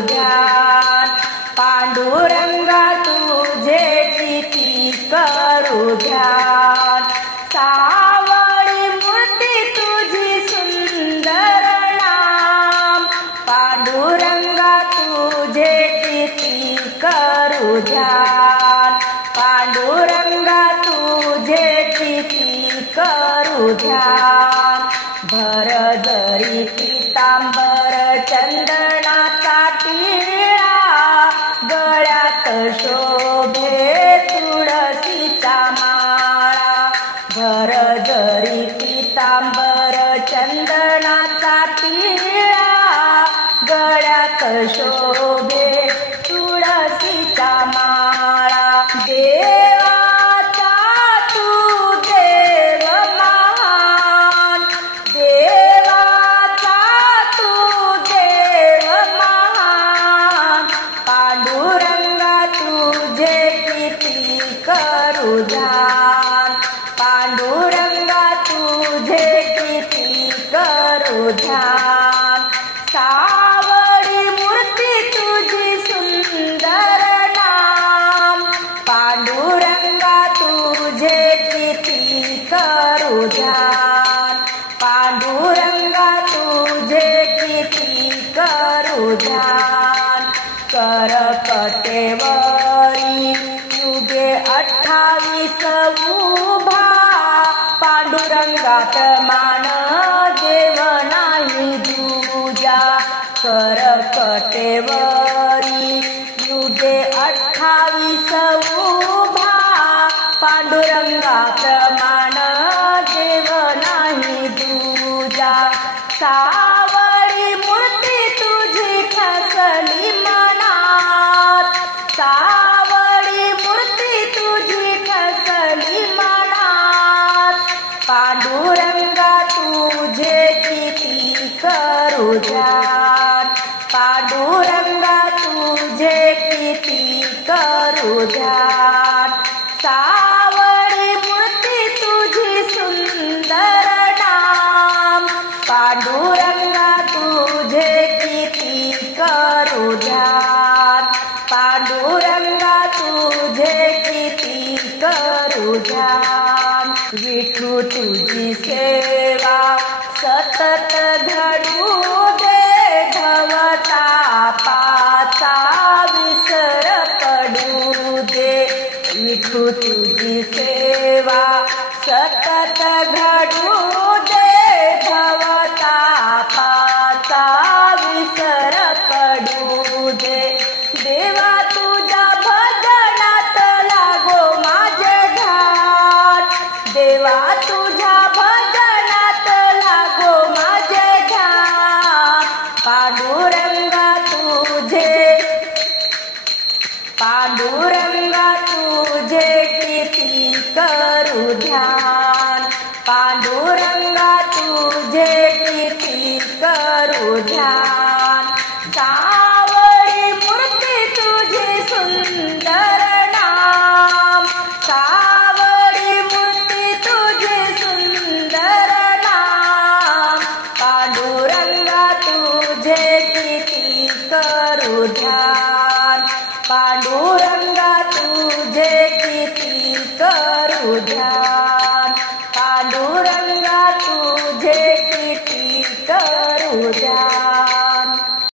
ध्यान. पांडुरंगा तुझे किती करू ध्यान. सावळी मूर्ती तुझी सुंदर नाम. पांडुरंगा तुझे किती करू ध्यान. पांडुरंगा तुझे किती करू ध्यान. भर जरी पीतांबर चंदनाचा टिळा. गळ्यात शोभे तुळशीचा माळा. भर जरी पीतांबर चंदनाचा टिळा. गळ्यात शोभे तुळशीचा माळा. देवाचा तू देव महान. देवाचा तू देव महान. पांडुरंगा तुझे किती करू ध्यान. पांडुरंगा तुझे किती करू ध्यान. सावळी मूर्ती तुझी सुंदर नाम. पांडुरंगा तुझे किती करू ध्यान. पांडुरंगा तुझे किती करू ध्यान. करकटेवरी युगे 28 उभा. पांडुरंगात मान देव नाही दूजा. करकटेवरी युगे 28 उभा. पांडुरंगात मान देव नाही दूजा. सावळी मूर्ती तुझी ठसली मनात. सावळी मूर्ती तुझी ठसली मनात. पांडुरंगा तुझे किती करू ध्यान. पांडुरंगा तुझे किती करू ध्यान. सावळी मूर्ती तुझी सुंदर नाम. पांडुरंगा तुझे किती करू ध्यान. पांडुरंगा तुझे किती करू ध्यान. विठू तुझी सेवा सतत घडू दे. भवतापाचा विसर पडू दे. विठू तुझी सेवा सतत घडू दे. भवतापाचा विसर पडू दे. देवा तुझ्या भजनात लागो माझे ध्यान. देवा तुझ्या भजनात लागो माझे ध्यान. पांडुरंगा तुझे. पांडुरंगा तुझे किती करू ध्यान. पांडुरंगा तुझे किती करू ध्यान. सावळी मूर्ती तुझी सुंदर नाम. सावळी मूर्ती तुझी सुंदर नाम. पांडुरंगा तुझे किती करू ध्यान. पांडुरंगा तुझे किती करू ध्यान. पांडुरंगा तुझे किती करू ध्यान.